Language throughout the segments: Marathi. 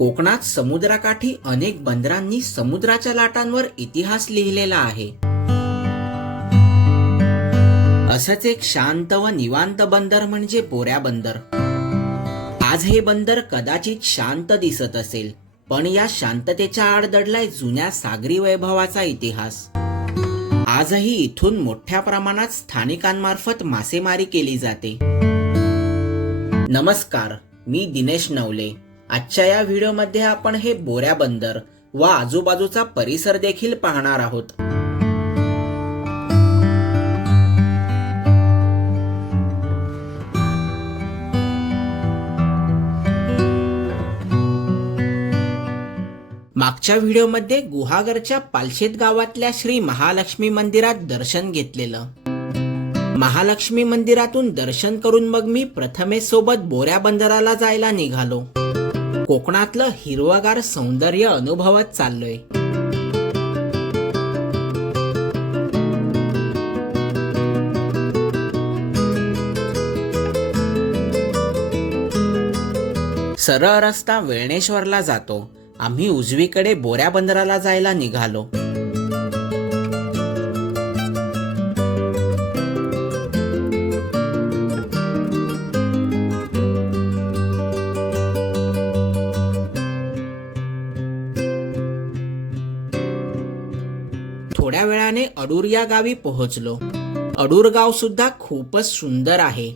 कोकणात समुद्रकाठी अनेक बंदरांनी समुद्राच्या लाटांवर इतिहास लिहिलेला आहे. असंच एक शांत व निवांत बंदर म्हणजे बोऱ्या बंदर. आज हे बंदर कदाचित शांत दिसत असेल, पण या शांततेच्या आड दडलाय जुन्या सागरी वैभवाचा इतिहास. आजही इथून मोठ्या प्रमाणात स्थानिकांमार्फत मासेमारी केली जाते. नमस्कार, मी दिनेश नवले. आजच्या या व्हिडिओमध्ये आपण हे बोऱ्या बंदर व आजूबाजूचा परिसर देखील पाहणार आहोत. मागच्या व्हिडिओमध्ये गुहागरच्या पालशेत गावातल्या श्री महालक्ष्मी मंदिरात दर्शन घेतलेलं. महालक्ष्मी मंदिरातून दर्शन करून मग मी प्रथमेश सोबत बोऱ्या बंदराला जायला निघालो. कोकणातलं हिरवगार सौंदर्य अनुभवत चाललोय. सरळ रस्ता वेळणेश्वरला जातो. आम्ही उजवीकडे बोऱ्या बंदराला जायला निघालो. थोड्या वेळाने अडूर या गावी पोहोचलो. अडूर गाव सुद्धा खूपच सुंदर आहे.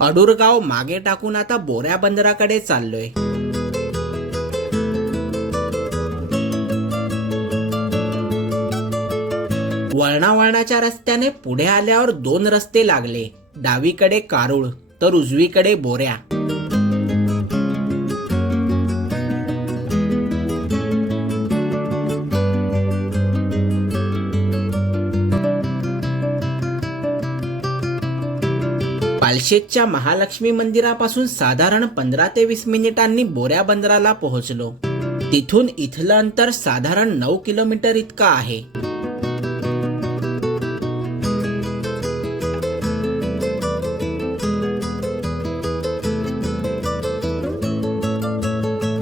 अडूर गाव मागे टाकून आता बोऱ्या बंदराकडे चाललोय. वळणावळणाच्या रस्त्याने पुढे आल्यावर दोन रस्ते लागले. डावीकडे कारुळ तर उजवीकडे बोऱ्या. पालशेतच्या महालक्ष्मी मंदिरापासून साधारण 15 ते 20 मिनिटांनी बोऱ्या बंदराला पोहोचलो. तिथून इथलं अंतर साधारण 9 किलोमीटर इतकं आहे.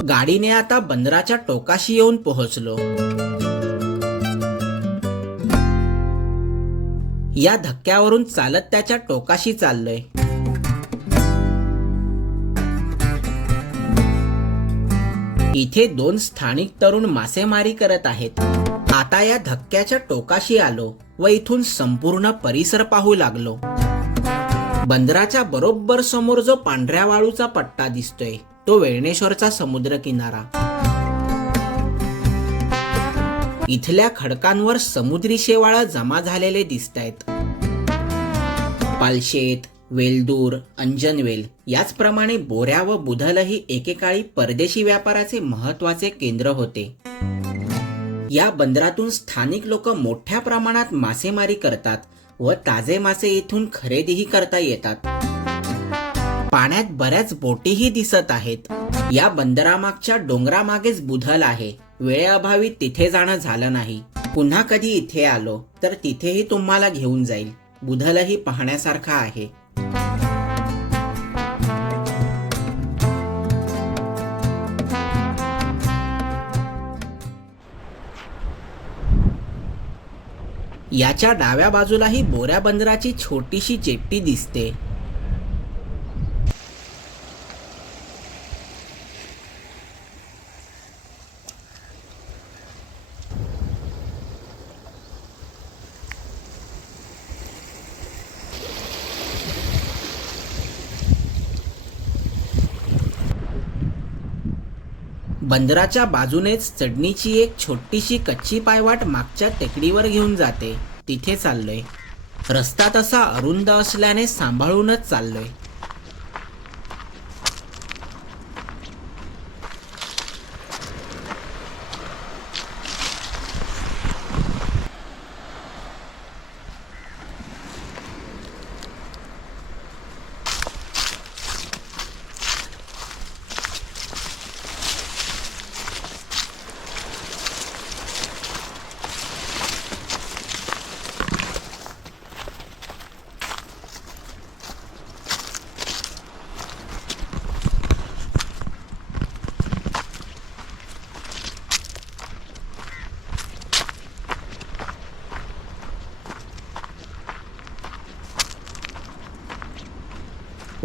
गाडीने आता बंदराच्या टोकाशी येऊन पोहोचलो. या धक्क्यावरून चालत त्याच्या टोकाशी चाललोय. इथे दोन स्थानिक तरुण मासेमारी करत आहेत. आता या धक्क्याच्या टोकाशी आलो व इथून संपूर्ण परिसर पाहू लागलो. बंदराच्या बरोबर समोर जो पांढऱ्या वाळूचा पट्टा दिसतोय तो वेळणेश्वरचा समुद्र किनारा. इथल्या खडकांवर समुद्री शेवाळ जमा झालेले दिसतायत. पालशेत, वेलदूर, अंजनवेल याचप्रमाणे बोऱ्या व बुधलही एकेकाळी परदेशी व्यापाराचे महत्वाचे केंद्र होते. या बंदरातून स्थानिक लोक मोठ्या प्रमाणात मासेमारी करतात व ताजे मासे इथून खरेदीही करता येतात. पाण्यात बऱ्याच बोटीही दिसत आहेत. या बंदरामागच्या डोंगरामागेच बुधल आहे. वेळेअभावी तिथे जाणं झालं नाही. पुन्हा कधी इथे आलो तर तिथेही तुम्हाला घेऊन जाईल. बुधलही पाहण्यासारखा आहे. याच्या डाव्या बाजूलाही बोऱ्या बंदराची छोटीशी जेट्टी दिसते. बंदराच्या बाजूनेच चढणीची एक छोटीशी कच्ची पायवाट मागच्या टेकडीवर घेऊन जाते. तिथे चाललोय. रस्ता तसा अरुंद असल्याने सांभाळूनच चाललोय.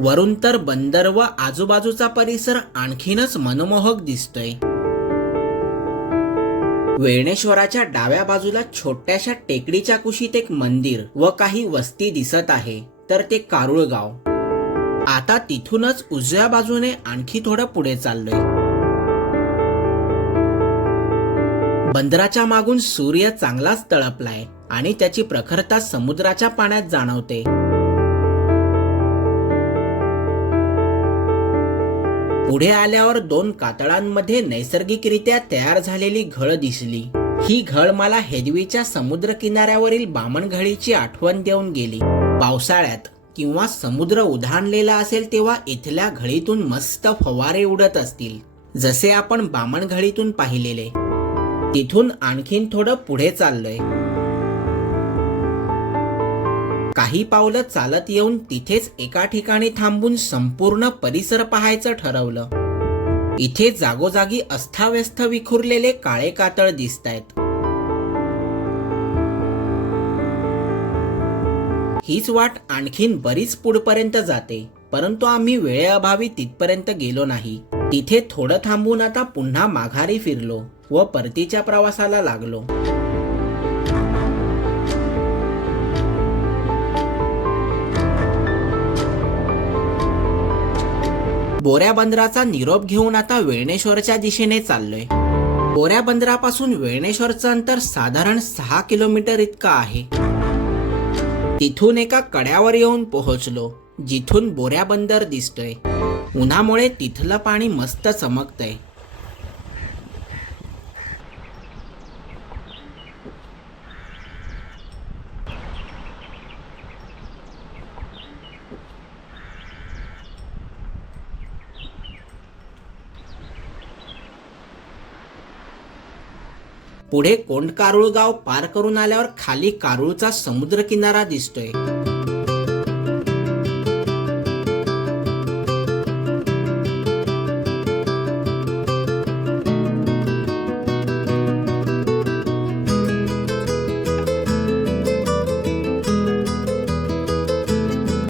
वरून तर बंदर व आजूबाजूचा परिसर आणखीनच मनमोहक दिसतोय. वेळणेश्वराच्या डाव्या बाजूला छोट्याशा टेकडीच्या कुशीत एक मंदिर व काही वस्ती दिसत आहे, तर ते कारुळ गाव. आता तिथूनच उजव्या बाजूने आणखी थोडं पुढे चाललोय. बंदराच्या मागून सूर्य चांगलाच तळपलाय आणि त्याची प्रखरता समुद्राच्या पाण्यात जाणवते. पुढे आल्यावर 2 कातळांमध्ये नैसर्गिकरित्या तयार झालेली घळ दिसली. ही घळ मला हेदवीच्या समुद्र किनाऱ्यावरील बामणघळीची आठवण देऊन गेली. पावसाळ्यात किंवा समुद्र उधाणलेला असेल तेव्हा इथल्या घळीतून मस्त फवारे उडत असतील, जसे आपण बामणघळीतून पाहिलेले. तिथून आणखीन थोडं पुढे चाललोय. काही पावलं चालत येऊन तिथेच एका ठिकाणी थांबून संपूर्ण परिसर पाहायचं ठरवलं. इथे जागोजागी अस्ताव्यस्त विखुरलेले काळे कातळ दिसतायत. हीच वाट आणखीन बरीच पुढपर्यंत जाते, परंतु आम्ही वेळेअभावी तिथपर्यंत गेलो नाही. तिथे थोडं थांबून आता पुन्हा माघारी फिरलो व परतीच्या प्रवासाला लागलो. बोऱ्या बंदराचा निरोप घेऊन आता वेळणेश्वरच्या दिशेने चाललोय. बोऱ्या बंदरापासून वेळणेश्वरचं अंतर साधारण 6 किलोमीटर इतकं आहे. तिथून एका कड्यावर येऊन पोहोचलो, जिथून बोऱ्या बंदर दिसतोय. उन्हामुळे तिथलं पाणी मस्त चमकतंय. पुढे कोंडकारुळ गाव पार करून आल्यावर खाली कारुळचा समुद्र किनारा दिसतोय.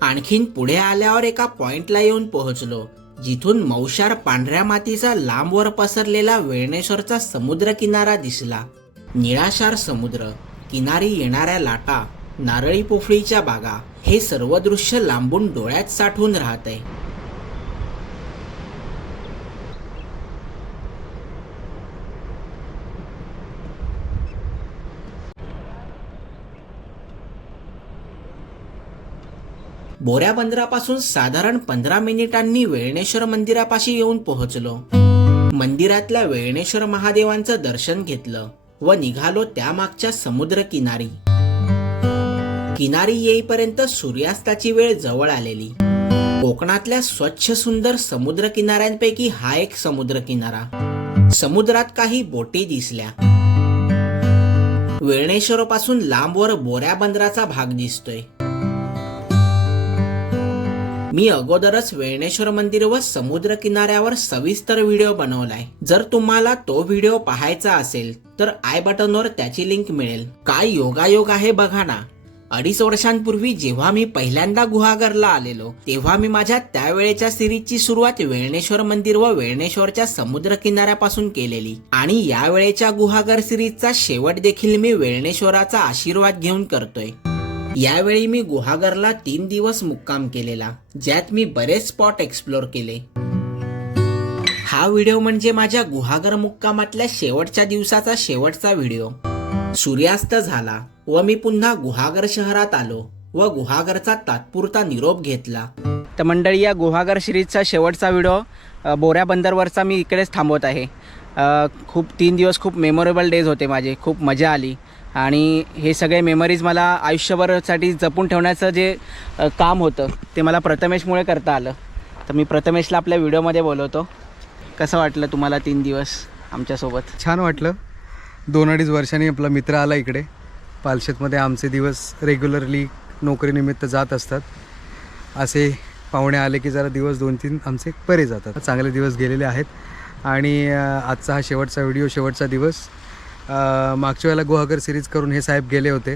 आणखीन पुढे आल्यावर एका पॉइंटला येऊन पोहोचलो, जिथून मौशार पांढऱ्या मातीचा लांबवर पसरलेला वेळणेश्वरचा समुद्र किनारा दिसला. निळाशार समुद्र, किनारी येणाऱ्या लाटा, नारळी पोफळीच्या बागा, हे सर्व दृश्य लांबून डोळ्यात साठवून राहतंय. बोऱ्या बंदरापासून साधारण 15 मिनिटांनी वेळणेश्वर मंदिरापाशी येऊन पोहोचलो. मंदिरातल्या वेळणेश्वर महादेवांचं दर्शन घेतलं व निघालो त्यामागच्या समुद्र किनारी. किनारी येईपर्यंत सूर्यास्ताची वेळ जवळ आलेली. कोकणातल्या स्वच्छ सुंदर समुद्र किनाऱ्यांपैकी हा एक समुद्र किनारा. समुद्रात काही बोटी दिसल्या. वेळणेश्वर पासून लांबवर बोऱ्या बंदराचा भाग दिसतोय. मी अगोदरच वेळणेश्वर मंदिर व समुद्र किनाऱ्यावर सविस्तर व्हिडिओ बनवलाय. जर तुम्हाला तो व्हिडिओ पाहायचा असेल तर आय बटनवर त्याची लिंक मिळेल. काय योगायोग आहे बघा ना. 2.5 वर्षांपूर्वी जेव्हा मी पहिल्यांदा गुहागरला आलेलो, तेव्हा मी माझ्या त्यावेळेच्या सिरीजची सुरुवात वेळणेश्वर मंदिर व वेळणेश्वरच्या समुद्र किनाऱ्यापासून केलेली, आणि यावेळेच्या गुहागर सिरीजचा शेवट देखील मी वेळणेश्वराचा आशीर्वाद घेऊन करतोय. यावेळी मी गुहागरला 3 दिवस मुक्काम केलेला, ज्यात मी बरेच स्पॉट एक्सप्लोर केले. हा व्हिडिओ म्हणजे माझ्या गुहागर मुक्कामातल्या शेवटच्या दिवसाचा शेवटचा व्हिडिओ. सूर्यास्त झाला व मी पुन्हा गुहागर शहरात आलो व गुहागरचा तात्पुरता निरोप घेतला. तर मंडळी, या गुहागर सिरीजचा शेवटचा व्हिडिओ बोऱ्या बंदरवरचा मी इकडेच थांबवत आहे. 3 दिवस खूप मेमोरेबल डेज होते माझे. खूप मजा आली आणि हे सगळे मेमरीज मला आयुष्यभरासाठी जपून ठेवण्याचं जे काम होतं ते मला प्रथमेशमुळे करता आलं. तर मी प्रथमेशला आपल्या व्हिडिओमध्ये बोलवतो. कसं वाटलं तुम्हाला 3 दिवस आमच्यासोबत? छान वाटलं. 2-2.5 वर्षांनी आपला मित्र आला इकडे. पालशेतमध्ये आमचे दिवस रेग्युलरली नोकरीनिमित्त जात असतात. असे पाहुणे आले की जरा दिवस 2-3 आमचे बरे जातात. चांगले दिवस गेलेले आहेत आणि आजचा हा शेवटचा व्हिडिओ, शेवटचा दिवस. मागच्या वेळेला गुहागर सिरीज करून हे साहेब गेले होते.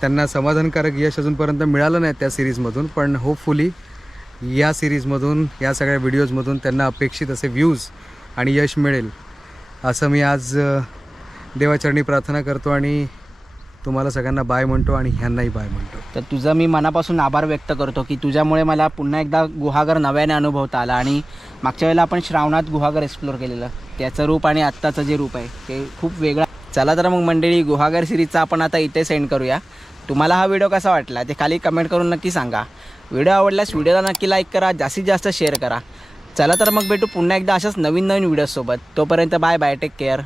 त्यांना समाधानकारक यश अजूनपर्यंत मिळालं नाही त्या सिरीजमधून, पण होपफुली या सिरीजमधून, या सगळ्या व्हिडिओजमधून त्यांना अपेक्षित असे व्ह्यूज आणि यश मिळेल असं मी आज देवाचरणी प्रार्थना करतो आणि तुम्हाला सगळ्यांना बाय म्हणतो आणि ह्यांनाही बाय म्हणतो. तर तुझं मी मनापासून आभार व्यक्त करतो की तुझ्यामुळे मला पुन्हा एकदा गुहागर नव्याने अनुभवता आला. आणि मागच्या वेळेला आपण श्रावणात गुहागर एक्सप्लोअर केलेलं, त्याचं रूप आणि आत्ताचं जे रूप आहे ते खूप वेगळं. चला तर मग मंडळी, गुहागर सिरीजचा आपण आता इथे सेंड करूया. तुम्हाला हा व्हिडिओ कसा वाटला ते खाली कमेंट करून नक्की सांगा. व्हिडिओ आवडल्यास व्हिडिओला नक्की लाईक करा, जास्तीत जास्त शेअर करा. चला तर मग भेटू पुन्हा एकदा अशाच नवीन व्हिडिओसोबत. तोपर्यंत बाय बाय, टेक केअर.